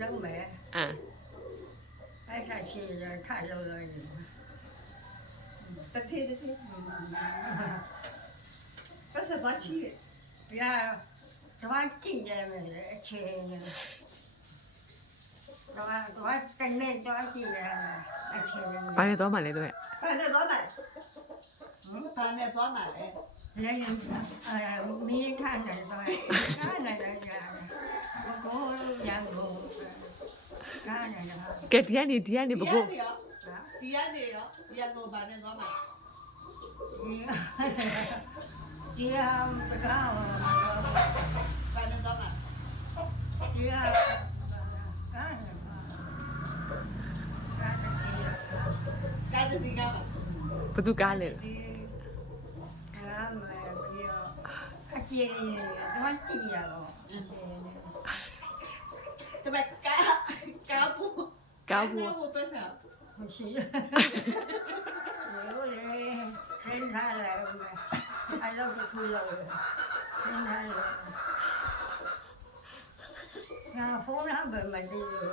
လုံးမယ်အဲ့ဒါရှိရင်ခါလုံးလို့တထေးပတ်စပ်ချီရတော့ကြည့်တယ်မယ်အခြေအနေတော့တနေ့တော့ကြည့်တယ်အခြေအနေဘာလဲတော့မှလဲတော့ ဘာနဲ့သွားမယ်ဘာနဲ့သွားမယ်လဲမီးထားနေတော့ထားနေတယ်ကြာကိုရန်ကုန်ထားနေတာကဲဒီကနေဘကိုဒီကနေရောဒီကတော့ဘာနဲ့သွားမယ်ဒီကဘာနဲ့သွားမယ်ဒီကကားတစီကားပါဘသူကားလဲအကျေတော့ကြည့်ရတော့တပတ်ကားပူပတ်စပ်မရှိဘူးလေစင်ထားတယ်အဲ့လိုတစ်ခုလို့စင်ထားတယ်ငါဖုန်းနံပါတ်မသိဘူး